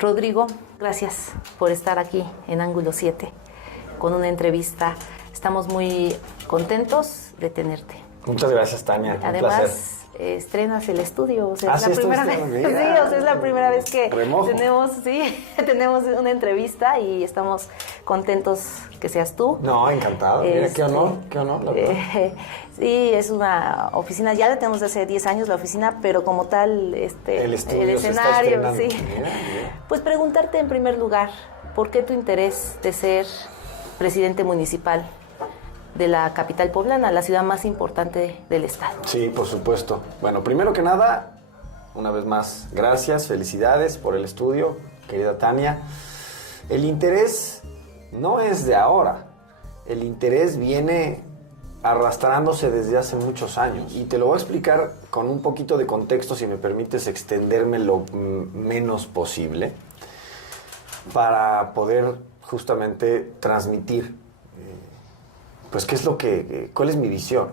Rodrigo, gracias por estar aquí en Ángulo 7 con una entrevista. Estamos muy contentos de tenerte. Muchas gracias, Tania. Además, estrenas el estudio. O sea, es sí, la primera vez. Sí, o sea, es la primera vez que tenemos una entrevista y estamos contentos que seas tú. No, encantado. Mira, qué honor, la verdad. Sí, es una oficina, ya la tenemos desde hace 10 años la oficina, pero como tal, el escenario, sí. Mira. Pues preguntarte en primer lugar, ¿por qué tu interés de ser presidente municipal de la capital poblana, la ciudad más importante del estado? Sí, por supuesto. Bueno, primero que nada, una vez más, gracias, felicidades por el estudio, querida Tania. El interés no es de ahora, el interés viene arrastrándose desde hace muchos años. Y te lo voy a explicar con un poquito de contexto, si me permites extenderme lo menos posible, para poder justamente transmitir, pues, cuál es mi visión.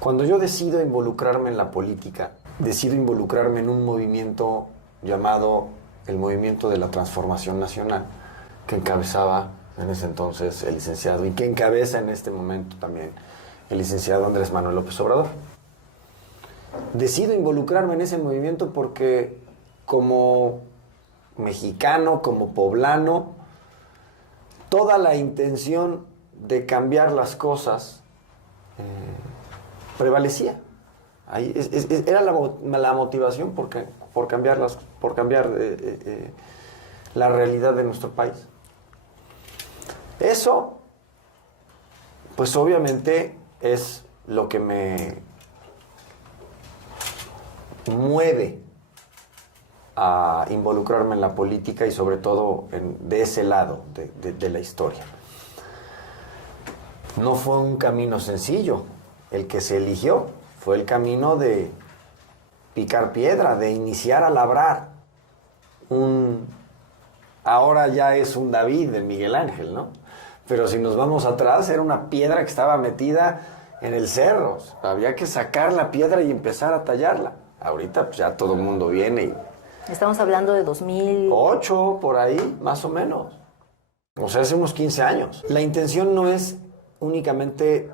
Cuando yo decido involucrarme en la política, decido involucrarme en un movimiento llamado el Movimiento de la Transformación Nacional, que encabezaba en ese entonces el licenciado, y que encabeza en este momento también el licenciado Andrés Manuel López Obrador. Decido involucrarme en ese movimiento porque como mexicano, como poblano, toda la intención de cambiar las cosas prevalecía. Era la motivación por cambiar la realidad de nuestro país. Eso, pues obviamente es lo que me mueve a involucrarme en la política y sobre todo de ese lado de la historia. No fue un camino sencillo el que se eligió, fue el camino de picar piedra, de iniciar a labrar ahora ya es un David de Miguel Ángel, ¿no? Pero si nos vamos atrás, era una piedra que estaba metida en el cerro. Había que sacar la piedra y empezar a tallarla. Ahorita pues ya todo el mundo viene y... Estamos hablando de 2008, por ahí, más o menos. O sea, hace unos 15 años. La intención no es únicamente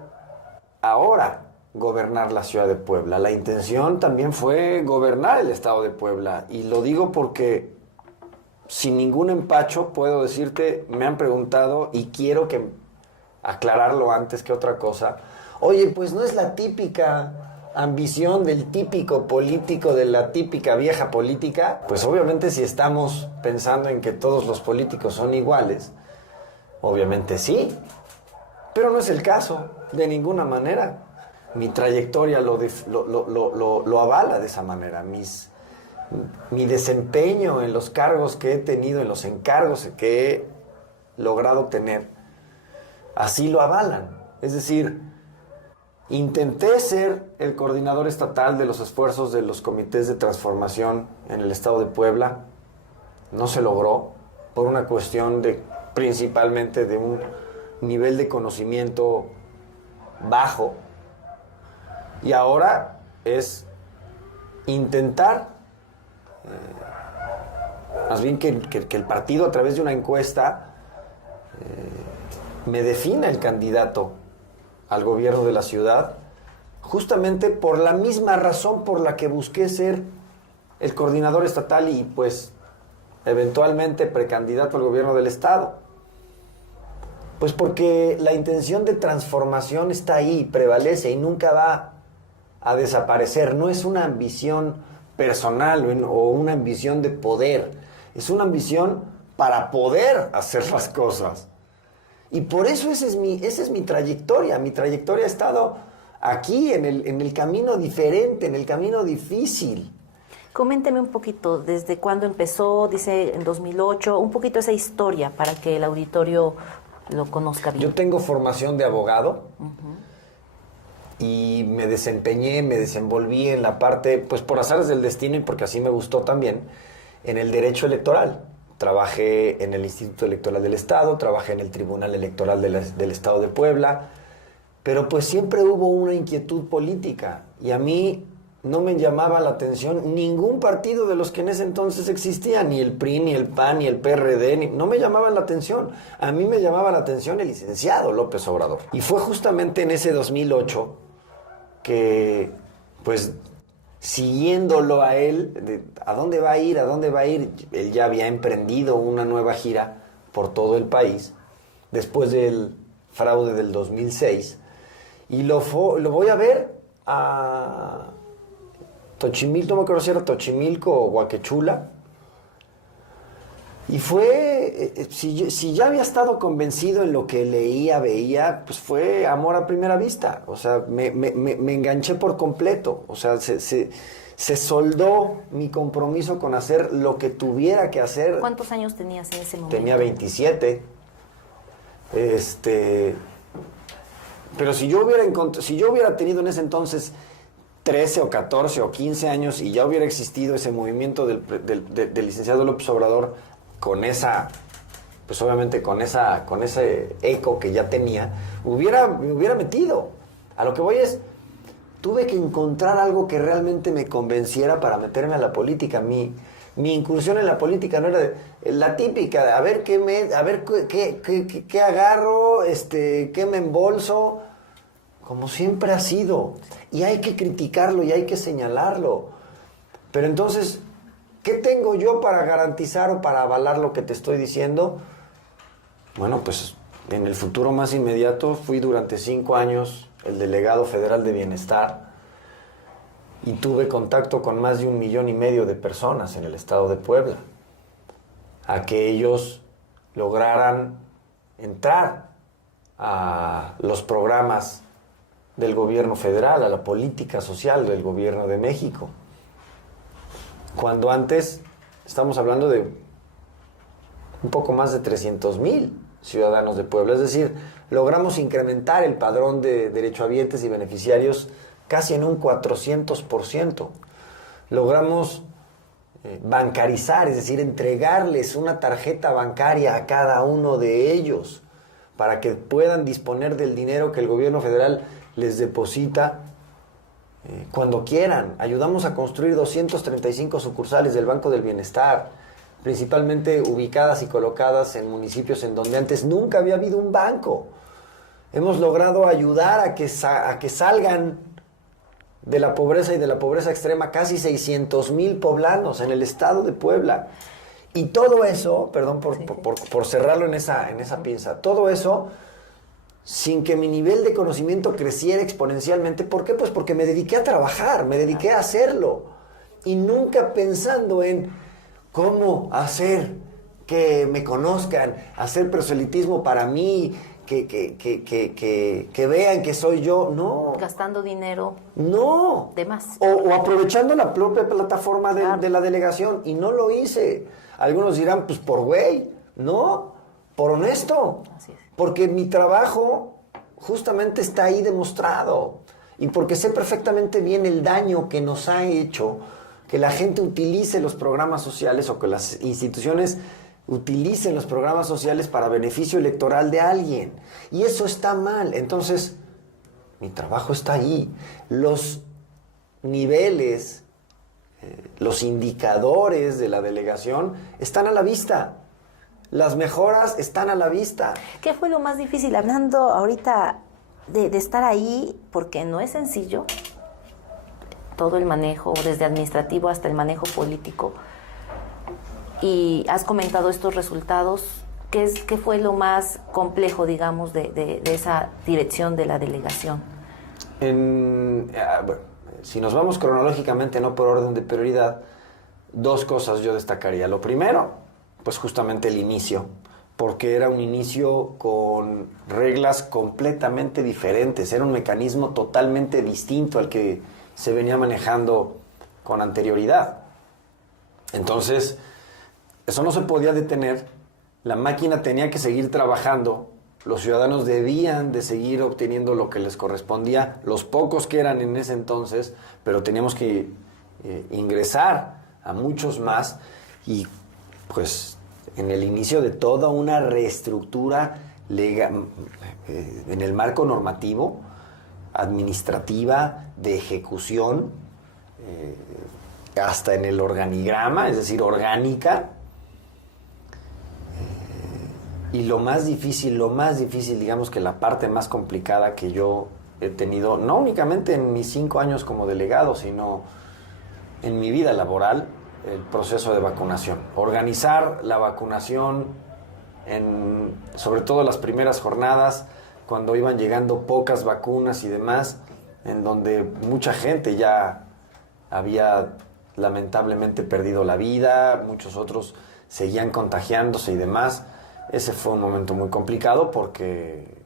ahora gobernar la ciudad de Puebla. La intención también fue gobernar el estado de Puebla. Y lo digo porque sin ningún empacho puedo decirte, me han preguntado y quiero aclararlo antes que otra cosa. Oye, pues no es la típica ambición del típico político, de la típica vieja política. Pues obviamente si estamos pensando en que todos los políticos son iguales, obviamente sí, pero no es el caso, de ninguna manera. Mi trayectoria lo avala de esa manera. Mi desempeño en los cargos que he tenido, en los encargos que he logrado tener, así lo avalan. Es decir, intenté ser el coordinador estatal de los esfuerzos de los comités de transformación en el estado de Puebla. No se logró por una cuestión principalmente de un nivel de conocimiento bajo. Y ahora es intentar, más bien que el partido a través de una encuesta me defina el candidato al gobierno de la ciudad, justamente por la misma razón por la que busqué ser el coordinador estatal y pues eventualmente precandidato al gobierno del estado. Pues porque la intención de transformación está ahí, prevalece y nunca va a desaparecer. No es una ambición personal o una ambición de poder, es una ambición para poder hacer las cosas. Y por eso esa es mi trayectoria. Mi trayectoria ha estado aquí, en el camino diferente, en el camino difícil. Coménteme un poquito, ¿desde cuándo empezó? Dice en 2008, un poquito esa historia para que el auditorio lo conozca bien. Yo tengo formación de abogado. Y me desenvolví en la parte, pues por azares del destino y porque así me gustó también, en el derecho electoral. Trabajé en el Instituto Electoral del Estado, trabajé en el Tribunal Electoral del Estado de Puebla, pero pues siempre hubo una inquietud política y a mí no me llamaba la atención ningún partido de los que en ese entonces existían, ni el PRI, ni el PAN, ni el PRD, no me llamaban la atención. A mí me llamaba la atención el licenciado López Obrador. Y fue justamente en ese 2008 que, pues, siguiéndolo a él, ¿a dónde va a ir? ¿A dónde va a ir? Él ya había emprendido una nueva gira por todo el país, después del fraude del 2006, y lo voy a ver a Xochimilco, no me acuerdo si era Xochimilco o Huaquechula, y fue, si ya había estado convencido en lo que leía, veía, pues fue amor a primera vista. O sea, me enganché por completo. O sea, se soldó mi compromiso con hacer lo que tuviera que hacer. ¿Cuántos años tenías en ese momento? Tenía 27. Pero si yo hubiera tenido en ese entonces 13 o 14 o 15 años y ya hubiera existido ese movimiento del licenciado López Obrador, con esa, pues obviamente con ese eco que ya tenía, me hubiera metido. A lo que voy es, tuve que encontrar algo que realmente me convenciera para meterme a la política. Mi incursión en la política no era la típica de a ver qué agarro, qué me embolso, como siempre ha sido. Y hay que criticarlo y hay que señalarlo. Pero entonces, ¿qué tengo yo para garantizar o para avalar lo que te estoy diciendo? Bueno, pues en el futuro más inmediato fui durante 5 años el delegado federal de bienestar y tuve contacto con más de 1,5 millones de personas en el estado de Puebla, a que ellos lograran entrar a los programas del gobierno federal, a la política social del gobierno de México. Cuando antes, estamos hablando de un poco más de 300,000 ciudadanos de Puebla. Es decir, logramos incrementar el padrón de derechohabientes y beneficiarios casi en un 400%. Logramos bancarizar, es decir, entregarles una tarjeta bancaria a cada uno de ellos para que puedan disponer del dinero que el gobierno federal les deposita cuando quieran. Ayudamos a construir 235 sucursales del Banco del Bienestar, principalmente ubicadas y colocadas en municipios en donde antes nunca había habido un banco. Hemos logrado ayudar a que salgan de la pobreza y de la pobreza extrema casi 600,000 poblanos en el estado de Puebla. Y todo eso, perdón por cerrarlo en esa pinza, todo eso sin que mi nivel de conocimiento creciera exponencialmente. ¿Por qué? Pues porque me dediqué a trabajar, me dediqué a hacerlo. Y nunca pensando en cómo hacer que me conozcan, hacer proselitismo para mí, que vean que soy yo. No. Gastando dinero. No. De más. O aprovechando la propia plataforma de la delegación. Y no lo hice. Algunos dirán, pues por güey. No, por honesto. Así es. Porque mi trabajo justamente está ahí demostrado. Y porque sé perfectamente bien el daño que nos ha hecho que la gente utilice los programas sociales o que las instituciones utilicen los programas sociales para beneficio electoral de alguien. Y eso está mal. Entonces, mi trabajo está ahí. Los niveles, los indicadores de la delegación están a la vista. Las mejoras están a la vista. ¿Qué fue lo más difícil? Hablando ahorita de estar ahí, porque no es sencillo, todo el manejo, desde administrativo hasta el manejo político. Y has comentado estos resultados. ¿Qué fue lo más complejo, digamos, de esa dirección de la delegación? Bueno, si nos vamos cronológicamente, no por orden de prioridad, 2 cosas yo destacaría. Lo primero, pues justamente el inicio, porque era un inicio con reglas completamente diferentes, era un mecanismo totalmente distinto al que se venía manejando con anterioridad. Entonces, eso no se podía detener, la máquina tenía que seguir trabajando, los ciudadanos debían de seguir obteniendo lo que les correspondía, los pocos que eran en ese entonces, pero teníamos que ingresar a muchos más y pues en el inicio de toda una reestructura legal, en el marco normativo, administrativa, de ejecución, hasta en el organigrama, es decir, orgánica. Y lo más difícil, digamos que la parte más complicada que yo he tenido, no únicamente en mis 5 años como delegado, sino en mi vida laboral, el proceso de vacunación. Organizar la vacunación, sobre todo las primeras jornadas, cuando iban llegando pocas vacunas y demás, en donde mucha gente ya había lamentablemente perdido la vida, muchos otros seguían contagiándose y demás. Ese fue un momento muy complicado porque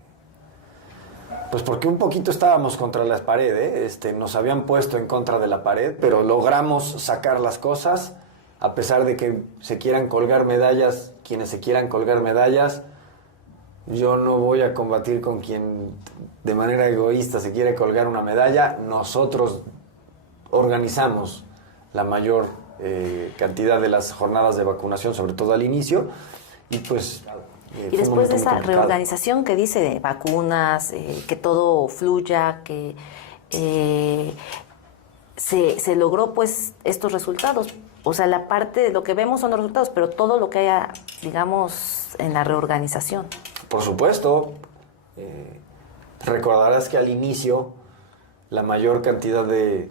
un poquito estábamos contra la pared, ¿eh? Nos habían puesto en contra de la pared, pero logramos sacar las cosas, a pesar de que se quieran colgar medallas, quienes se quieran colgar medallas. Yo no voy a combatir con quien de manera egoísta se quiere colgar una medalla. Nosotros organizamos la mayor cantidad de las jornadas de vacunación, sobre todo al inicio, y pues y después de esa reorganización que dice de vacunas, que todo fluya, que se logró pues estos resultados. O sea, la parte de lo que vemos son los resultados, pero todo lo que haya, digamos, en la reorganización. Por supuesto. Recordarás que al inicio la mayor cantidad de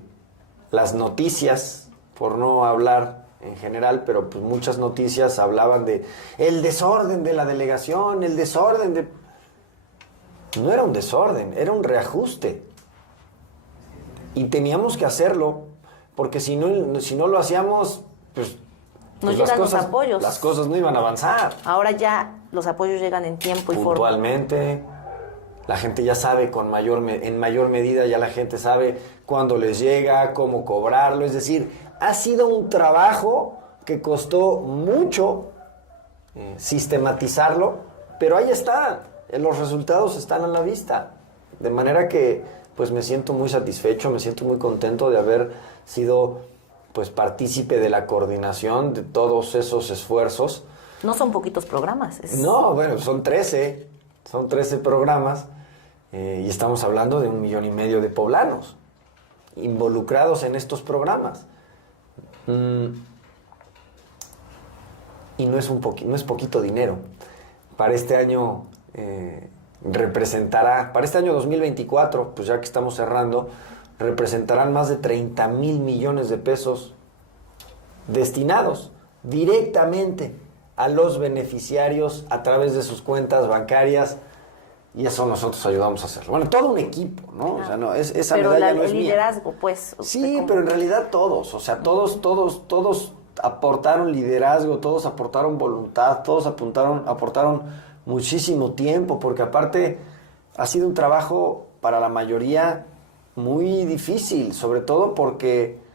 las noticias, por no hablar en general, pero pues muchas noticias hablaban de el desorden de la delegación, el desorden de... No era un desorden, era un reajuste. Y teníamos que hacerlo, porque si no lo hacíamos, pues no llegan los apoyos. Las cosas no iban a avanzar. Ahora ya los apoyos llegan en tiempo y forma. Puntualmente. La gente ya sabe en mayor medida, ya la gente sabe cuándo les llega, cómo cobrarlo. Es decir, ha sido un trabajo que costó mucho sistematizarlo, pero ahí está, los resultados están a la vista. De manera que pues me siento muy satisfecho, me siento muy contento de haber sido pues partícipe de la coordinación de todos esos esfuerzos. No son poquitos programas. No, bueno, son 13 programas y estamos hablando de 1,5 millones de poblanos involucrados en estos programas. Y no es poquito dinero. Para este año para este año 2024, pues ya que estamos cerrando, representarán más de 30,000 millones de pesos destinados directamente a los beneficiarios a través de sus cuentas bancarias, y eso nosotros ayudamos a hacerlo. Bueno, todo un equipo, ¿no? O sea, no, esa pero medalla no es el liderazgo, mía. Pues. Sí, pero en realidad todos, o sea, todos aportaron liderazgo, todos aportaron voluntad, todos aportaron muchísimo tiempo, porque aparte ha sido un trabajo para la mayoría muy difícil, sobre todo porque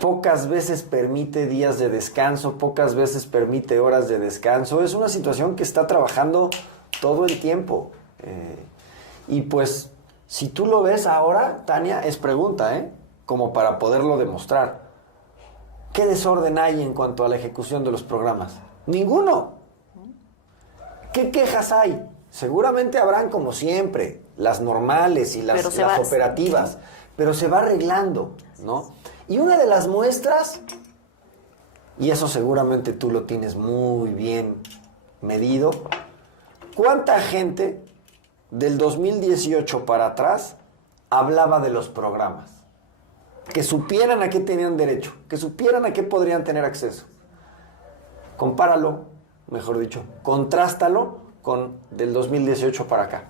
pocas veces permite días de descanso, pocas veces permite horas de descanso. Es una situación que está trabajando todo el tiempo. Y pues, si tú lo ves ahora, Tania, es pregunta, como para poderlo demostrar. ¿Qué desorden hay en cuanto a la ejecución de los programas? Ninguno. ¿Qué quejas hay? Seguramente habrán, como siempre, las normales y las operativas, pero se va arreglando, ¿no? Y una de las muestras, y eso seguramente tú lo tienes muy bien medido, ¿cuánta gente del 2018 para atrás hablaba de los programas? Que supieran a qué tenían derecho, que supieran a qué podrían tener acceso. Compáralo, mejor dicho, contrástalo con del 2018 para acá.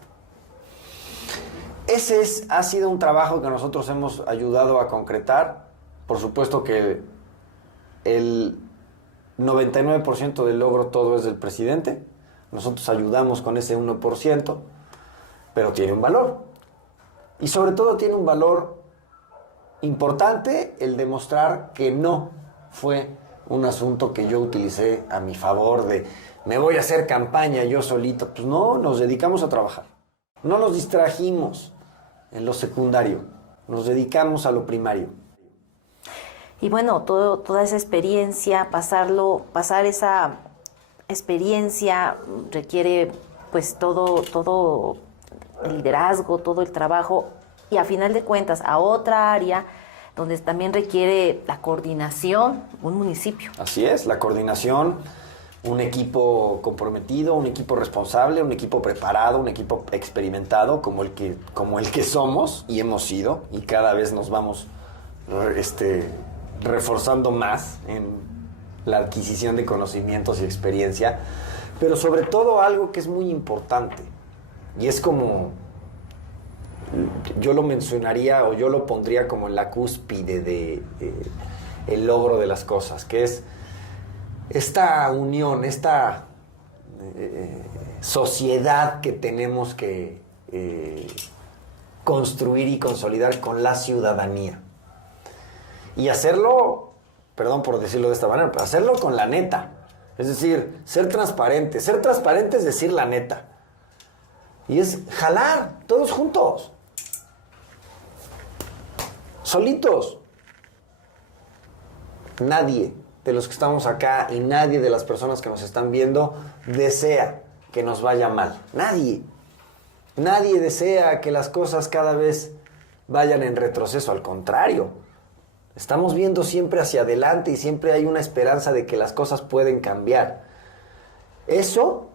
Ha sido un trabajo que nosotros hemos ayudado a concretar. Por supuesto que el 99% del logro todo es del presidente. Nosotros ayudamos con ese 1%, pero tiene un valor. Y sobre todo tiene un valor importante el demostrar que no fue un asunto que yo utilicé a mi favor de me voy a hacer campaña yo solito. Pues no, nos dedicamos a trabajar. No nos distrajimos en lo secundario, nos dedicamos a lo primario. Y bueno, toda esa experiencia, pasar esa experiencia requiere pues todo el liderazgo, todo el trabajo, y a final de cuentas a otra área donde también requiere la coordinación, un municipio. Así es, la coordinación, un equipo comprometido, un equipo responsable, un equipo preparado, un equipo experimentado como el que somos y hemos sido, y cada vez nos vamos reforzando más en la adquisición de conocimientos y experiencia, pero sobre todo algo que es muy importante, y es como, yo lo mencionaría o yo lo pondría como en la cúspide de el logro de las cosas, que es esta unión, esta sociedad que tenemos que construir y consolidar con la ciudadanía. Y hacerlo, perdón por decirlo de esta manera, pero hacerlo con la neta. Es decir, ser transparente. Ser transparente es decir la neta. Y es jalar, todos juntos. Solitos. Nadie de los que estamos acá y nadie de las personas que nos están viendo desea que nos vaya mal. Nadie. Nadie desea que las cosas cada vez vayan en retroceso. Al contrario. Estamos viendo siempre hacia adelante y siempre hay una esperanza de que las cosas pueden cambiar. Eso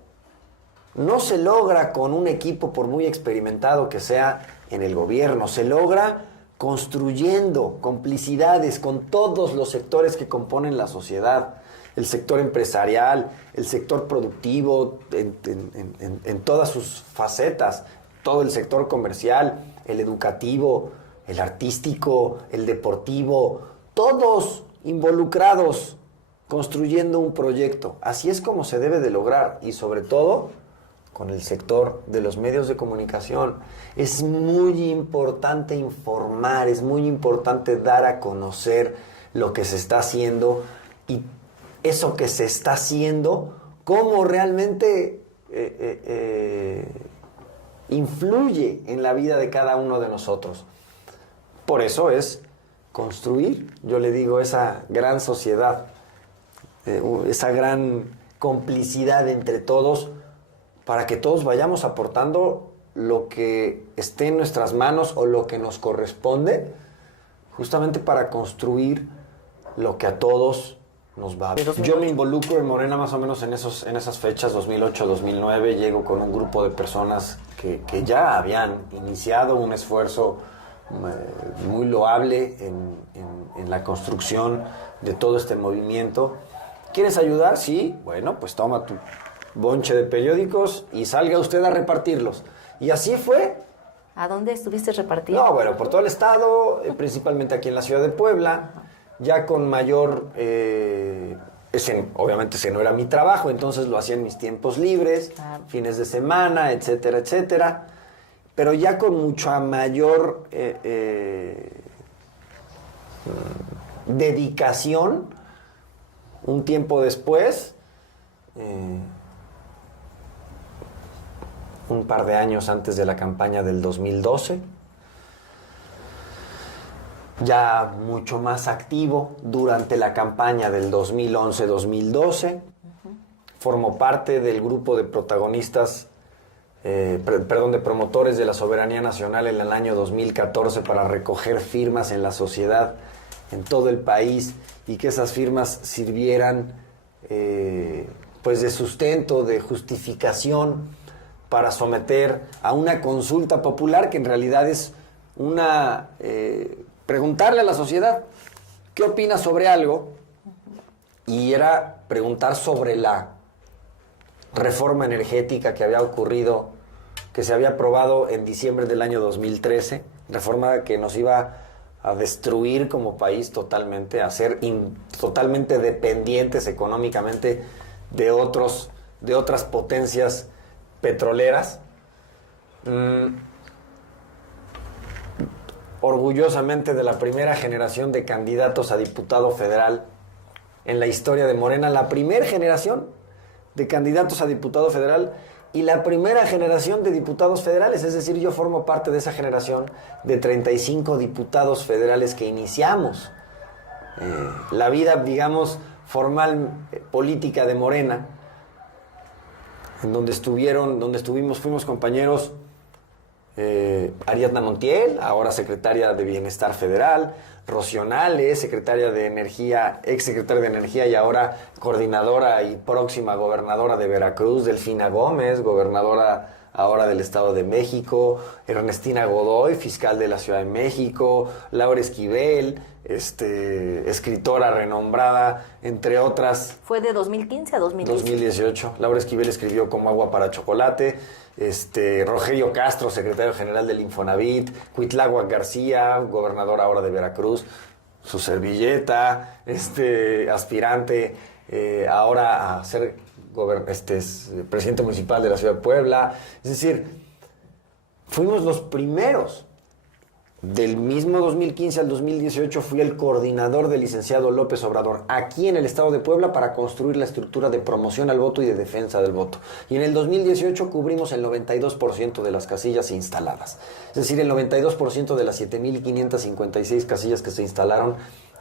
no se logra con un equipo, por muy experimentado que sea en el gobierno. Se logra construyendo complicidades con todos los sectores que componen la sociedad. El sector empresarial, el sector productivo en todas sus facetas, todo el sector comercial, el educativo, el artístico, el deportivo, todos involucrados construyendo un proyecto. Así es como se debe de lograr, y sobre todo con el sector de los medios de comunicación. Es muy importante informar, es muy importante dar a conocer lo que se está haciendo y eso que se está haciendo, cómo realmente influye en la vida de cada uno de nosotros. Por eso es construir, yo le digo, esa gran sociedad, esa gran complicidad entre todos, para que todos vayamos aportando lo que esté en nuestras manos o lo que nos corresponde, justamente para construir lo que a todos nos va. Yo me involucro en Morena más o menos en esas fechas, 2008-2009, llego con un grupo de personas que ya habían iniciado un esfuerzo muy loable en la construcción de todo este movimiento. ¿Quieres ayudar? Sí. Bueno, pues toma tu bonche de periódicos y salga usted a repartirlos. Y así fue. ¿A dónde estuviste repartiendo? No, bueno, por todo el estado, principalmente aquí en la ciudad de Puebla, ya con mayor... obviamente ese no era mi trabajo, entonces lo hacía en mis tiempos libres, claro, fines de semana, etcétera, etcétera. Pero ya con mucha mayor dedicación, un tiempo después, un par de años antes de la campaña del 2012, ya mucho más activo durante la campaña del 2011-2012, formó parte del grupo de protagonistas de promotores de la soberanía nacional en el año 2014 para recoger firmas en la sociedad, en todo el país, y que esas firmas sirvieran pues de sustento, de justificación para someter a una consulta popular que en realidad es una preguntarle a la sociedad qué opina sobre algo, y era preguntar sobre la reforma energética que había ocurrido, que se había aprobado en diciembre del año 2013, reforma que nos iba a destruir como país totalmente, a ser totalmente dependientes económicamente de otras potencias petroleras. Orgullosamente de la primera generación de candidatos a diputado federal en la historia de Morena, la primera generación de candidatos a diputado federal y la primera generación de diputados federales, es decir, yo formo parte de esa generación de 35 diputados federales que iniciamos la vida, digamos, formal política de Morena, en donde fuimos compañeros Ariadna Montiel, ahora secretaria de Bienestar Federal, Rocío Nales, secretaria de Energía, ex secretaria de Energía y ahora coordinadora y próxima gobernadora de Veracruz, Delfina Gómez, gobernadora ahora del Estado de México, Ernestina Godoy, fiscal de la Ciudad de México, Laura Esquivel, escritora renombrada, entre otras. ¿Fue de 2015 a 2018? 2018. Laura Esquivel escribió Como agua para chocolate. Rogelio Castro, secretario general del Infonavit. Cuitláhuac García, gobernador ahora de Veracruz. Su servilleta, aspirante ahora a ser presidente municipal de la ciudad de Puebla. Es decir, fuimos los primeros. Del mismo 2015 al 2018 fui el coordinador del licenciado López Obrador aquí en el estado de Puebla para construir la estructura de promoción al voto y de defensa del voto. Y en el 2018 cubrimos el 92% de las casillas instaladas. Es decir, el 92% de las 7,556 casillas que se instalaron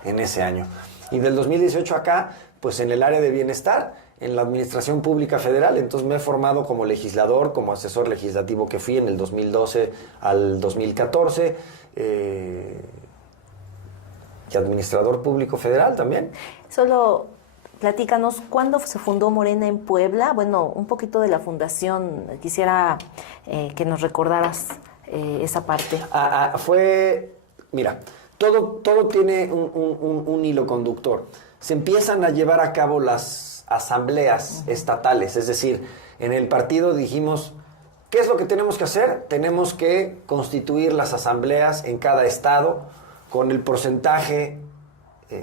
en ese año. Y del 2018 acá, pues en el área de bienestar, en la Administración Pública Federal. Entonces me he formado como legislador, como asesor legislativo que fui en el 2012 al 2014, y administrador público federal también. Solo platícanos, ¿cuándo se fundó Morena en Puebla? Bueno, un poquito de la fundación, quisiera que nos recordaras esa parte. Mira, todo tiene un hilo conductor. Se empiezan a llevar a cabo las asambleas estatales, es decir, en el partido dijimos, ¿qué es lo que tenemos que hacer? Tenemos que constituir las asambleas en cada estado con el porcentaje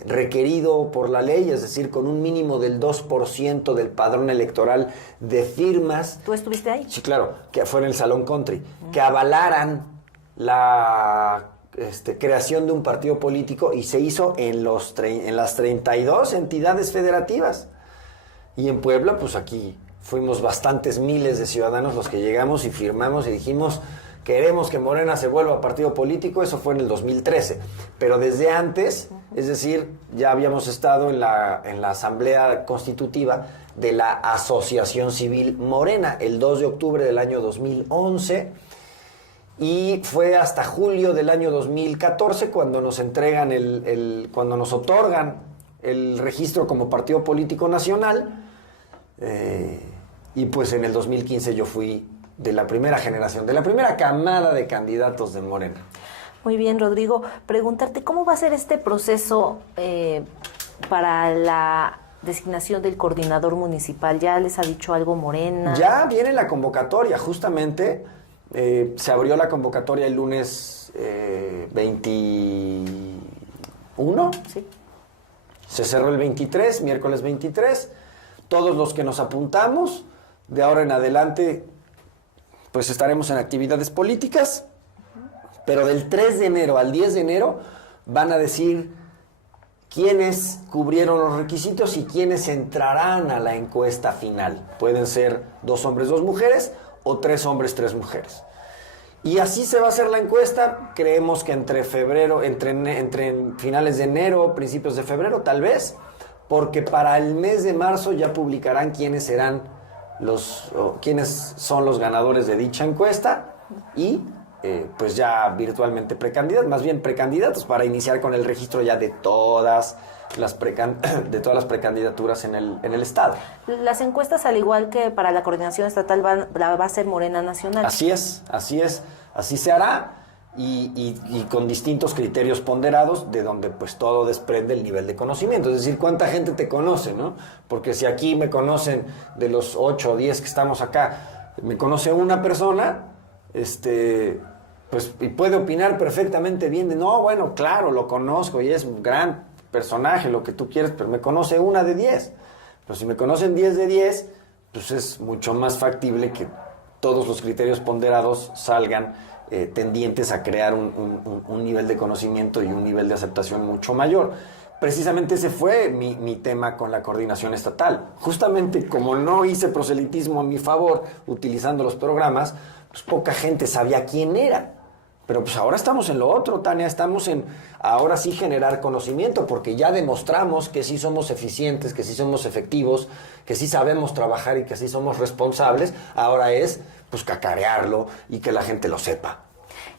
requerido por la ley, es decir, con un mínimo del 2% del padrón electoral de firmas. ¿Tú estuviste ahí? Sí, claro, que fue en el Salón Country, que avalaran la creación de un partido político y se hizo en las 32 entidades federativas. Y en Puebla, pues aquí fuimos bastantes miles de ciudadanos los que llegamos y firmamos y dijimos, queremos que Morena se vuelva partido político. Eso fue en el 2013. Pero desde antes, es decir, ya habíamos estado en la asamblea constitutiva de la Asociación Civil Morena, el 2 de octubre del año 2011. Y fue hasta julio del año 2014 cuando nos entregan cuando nos otorgan el registro como partido político nacional. Y pues en el 2015 yo fui de la primera generación, de la primera camada de candidatos de Morena. Muy bien, Rodrigo. Preguntarte, ¿cómo va a ser este proceso para la designación del coordinador municipal? ¿Ya les ha dicho algo Morena? Ya viene la convocatoria, justamente se abrió la convocatoria el lunes 21. Sí. Se cerró el 23, miércoles 23. Todos los que nos apuntamos, de ahora en adelante, pues estaremos en actividades políticas, pero del 3 de enero al 10 de enero van a decir quiénes cubrieron los requisitos y quiénes entrarán a la encuesta final. Pueden ser 2 hombres, 2 mujeres o 3 hombres, 3 mujeres. Y así se va a hacer la encuesta. Creemos que entre finales de enero, principios de febrero, tal vez, porque para el mes de marzo ya publicarán quiénes son los ganadores de dicha encuesta y pues ya virtualmente precandidatos para iniciar con el registro ya de todas las precandidaturas en el estado. Las encuestas, al igual que para la coordinación estatal, va a ser Morena Nacional. Así es, así se hará. Y con distintos criterios ponderados de donde pues todo desprende el nivel de conocimiento, es decir, cuánta gente te conoce, ¿no? Porque si aquí me conocen de los 8 o 10 que estamos acá, me conoce una persona, pues y puede opinar perfectamente bien de, no, bueno, claro, lo conozco y es un gran personaje, lo que tú quieres, pero me conoce una de 10. Pero si me conocen 10 de 10, pues es mucho más factible que todos los criterios ponderados salgan tendientes a crear un nivel de conocimiento y un nivel de aceptación mucho mayor. Precisamente ese fue mi tema con la coordinación estatal. Justamente como no hice proselitismo a mi favor utilizando los programas, pues poca gente sabía quién era. Pero pues ahora estamos en lo otro, Tania, estamos en ahora sí generar conocimiento, porque ya demostramos que sí somos eficientes, que sí somos efectivos, que sí sabemos trabajar y que sí somos responsables. Ahora es pues cacarearlo y que la gente lo sepa.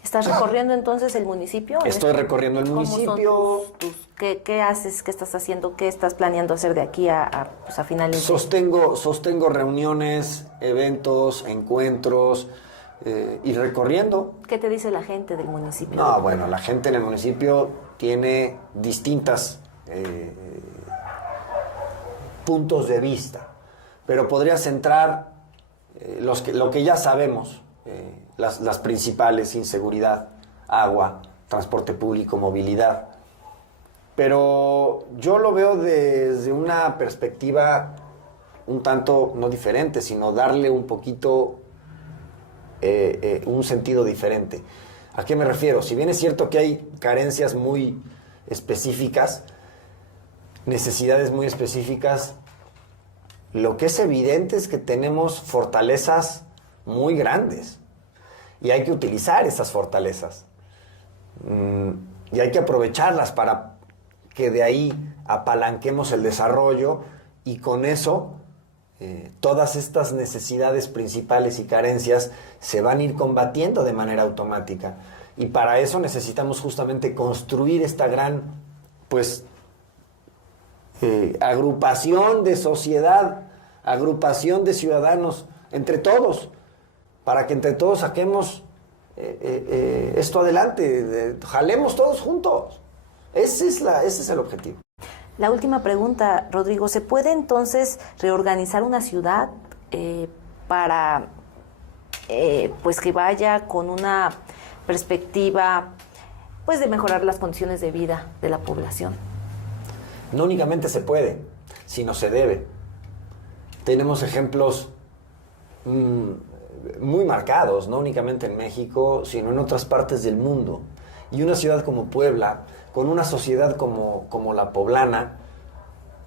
¿Estás recorriendo entonces el municipio? Estoy recorriendo el municipio. ¿Qué haces? ¿Qué estás haciendo? ¿Qué estás planeando hacer de aquí a finales? Sostengo reuniones, eventos, encuentros y recorriendo. ¿Qué te dice la gente del municipio? No, bueno, la gente en el municipio tiene distintas puntos de vista, pero podría centrar lo que ya sabemos. Las principales: inseguridad, agua, transporte público, movilidad. Pero yo lo veo desde una perspectiva un tanto no diferente, sino darle un poquito un sentido diferente. ¿A qué me refiero? Si bien es cierto que hay carencias muy específicas, necesidades muy específicas, lo que es evidente es que tenemos fortalezas muy grandes. Y hay que utilizar esas fortalezas. Y hay que aprovecharlas para que de ahí apalanquemos el desarrollo y con eso todas estas necesidades principales y carencias se van a ir combatiendo de manera automática. Y para eso necesitamos justamente construir esta gran, pues, agrupación de sociedad, agrupación de ciudadanos, entre todos, para que entre todos saquemos esto adelante, jalemos todos juntos. Ese es el objetivo. La última pregunta, Rodrigo, ¿se puede entonces reorganizar una ciudad para pues que vaya con una perspectiva pues de mejorar las condiciones de vida de la población? No únicamente se puede, sino se debe. Tenemos ejemplos muy marcados, no únicamente en México, sino en otras partes del mundo. Y una ciudad como Puebla, con una sociedad como la poblana,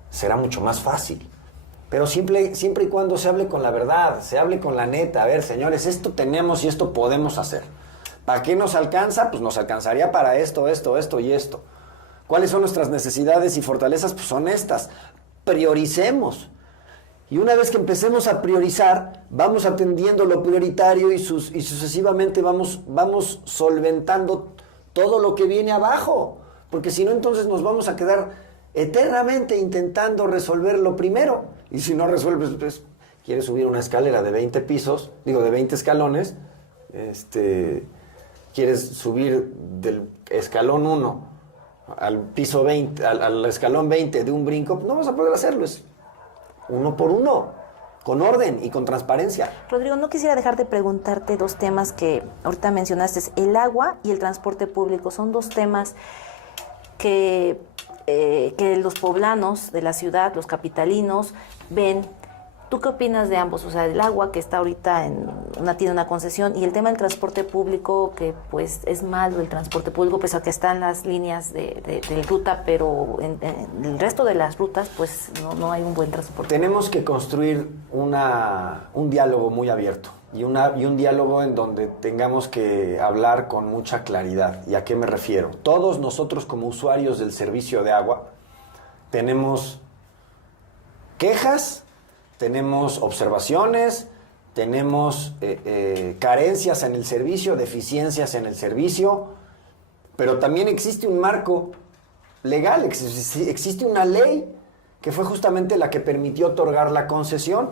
será mucho más fácil. Pero siempre y cuando se hable con la verdad, se hable con la neta. A ver, señores, esto tenemos y esto podemos hacer. ¿Para qué nos alcanza? Pues nos alcanzaría para esto y esto. ¿Cuáles son nuestras necesidades y fortalezas? Pues son estas. Prioricemos. Y una vez que empecemos a priorizar, vamos atendiendo lo prioritario y sucesivamente vamos solventando todo lo que viene abajo. Porque si no, entonces nos vamos a quedar eternamente intentando resolver lo primero. Y si no resuelves, pues, quieres subir una escalera de 20 pisos, de 20 escalones, quieres subir del escalón 1 al piso 20, al escalón 20 de un brinco, no vas a poder hacerlo. Es uno por uno, con orden y con transparencia. Rodrigo, no quisiera dejar de preguntarte dos temas que ahorita mencionaste, el agua y el transporte público. Son dos temas que los poblanos de la ciudad, los capitalinos, ven. ¿Tú qué opinas de ambos? O sea, el agua, que está ahorita tiene una concesión, y el tema del transporte público, que pues es malo el transporte público, pese a que están las líneas de ruta, pero en el resto de las rutas pues no hay un buen transporte. Tenemos que construir un diálogo muy abierto y un diálogo en donde tengamos que hablar con mucha claridad. ¿Y a qué me refiero? Todos nosotros como usuarios del servicio de agua tenemos quejas, tenemos observaciones, tenemos carencias en el servicio, deficiencias en el servicio, pero también existe un marco legal, existe una ley que fue justamente la que permitió otorgar la concesión.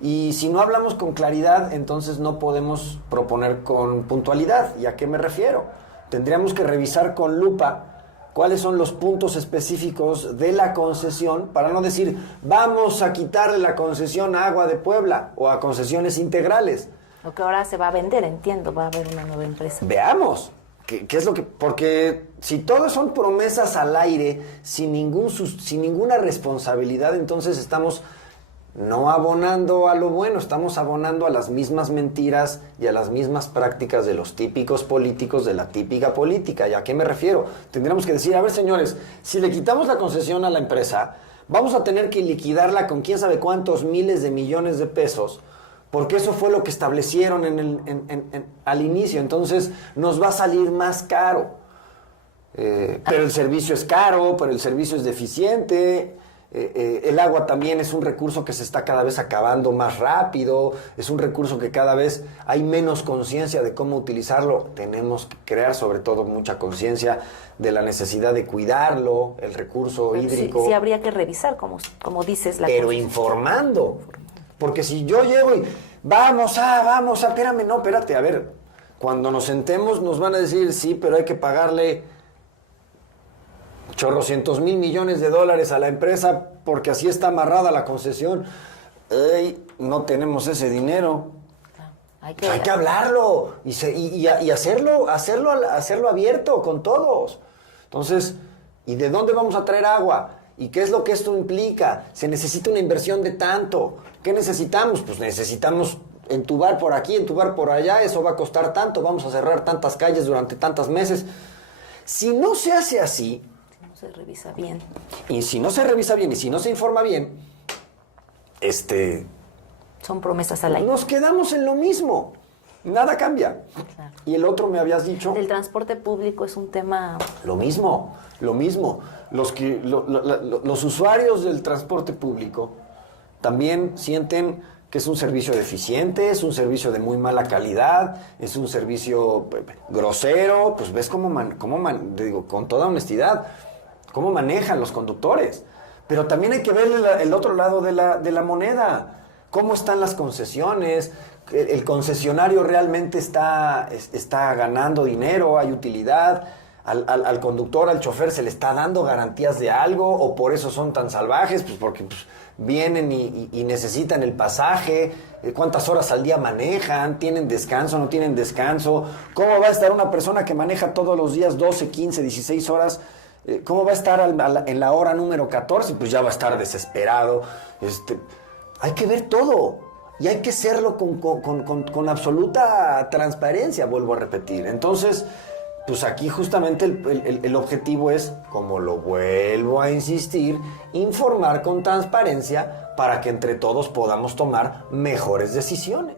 Y si no hablamos con claridad, entonces no podemos proponer con puntualidad. ¿Y a qué me refiero? Tendríamos que revisar con lupa cuáles son los puntos específicos de la concesión, para no decir, vamos a quitarle la concesión a Agua de Puebla o a concesiones integrales. Lo que ahora se va a vender, entiendo, va a haber una nueva empresa. Veamos, ¿qué es lo que...? Porque si todo son promesas al aire, sin ninguna responsabilidad, entonces estamos no abonando a lo bueno, estamos abonando a las mismas mentiras y a las mismas prácticas de los típicos políticos, de la típica política. ¿Y a qué me refiero? Tendríamos que decir, a ver, señores, si le quitamos la concesión a la empresa, vamos a tener que liquidarla con quién sabe cuántos miles de millones de pesos, porque eso fue lo que establecieron al inicio. Entonces nos va a salir más caro. Pero el servicio es caro, pero el servicio es deficiente. El agua también es un recurso que se está cada vez acabando más rápido, es un recurso que cada vez hay menos conciencia de cómo utilizarlo. Tenemos que crear sobre todo mucha conciencia de la necesidad de cuidarlo, el recurso hídrico. Sí, habría que revisar, como dices. Pero informando, porque si yo llego y vamos a, espérame, no, espérate, a ver, cuando nos sentemos nos van a decir, sí, pero hay que pagarle chorrocientos mil millones de dólares a la empresa porque así está amarrada la concesión. ¡Ey! No tenemos ese dinero. Hay que hablarlo y hacerlo abierto con todos. Entonces, ¿y de dónde vamos a traer agua? ¿Y qué es lo que esto implica? Se necesita una inversión de tanto. ¿Qué necesitamos? Pues necesitamos entubar por aquí, entubar por allá. Eso va a costar tanto. Vamos a cerrar tantas calles durante tantos meses. Si no se hace así, se revisa bien. Y si no se revisa bien y si no se informa bien, son promesas al aire. Nos quedamos en lo mismo. Nada cambia. Claro. Y el otro me habías dicho. El transporte público es un tema. Lo mismo. Los usuarios del transporte público también sienten que es un servicio deficiente, es un servicio de muy mala calidad, es un servicio grosero. Pues ves digo, con toda honestidad, cómo manejan los conductores. Pero también hay que ver el otro lado de la moneda. Cómo están las concesiones. El concesionario realmente está ganando dinero, hay utilidad. Al conductor, al chofer, se le está dando garantías de algo, o por eso son tan salvajes, pues porque vienen y necesitan el pasaje. ¿Cuántas horas al día manejan? ¿Tienen descanso? ¿No tienen descanso? ¿Cómo va a estar una persona que maneja todos los días 12, 15, 16 horas? ¿Cómo va a estar en la hora número 14? Pues ya va a estar desesperado. Hay que ver todo. Y hay que hacerlo con absoluta transparencia, vuelvo a repetir. Entonces, pues aquí justamente el objetivo es, como lo vuelvo a insistir, informar con transparencia para que entre todos podamos tomar mejores decisiones.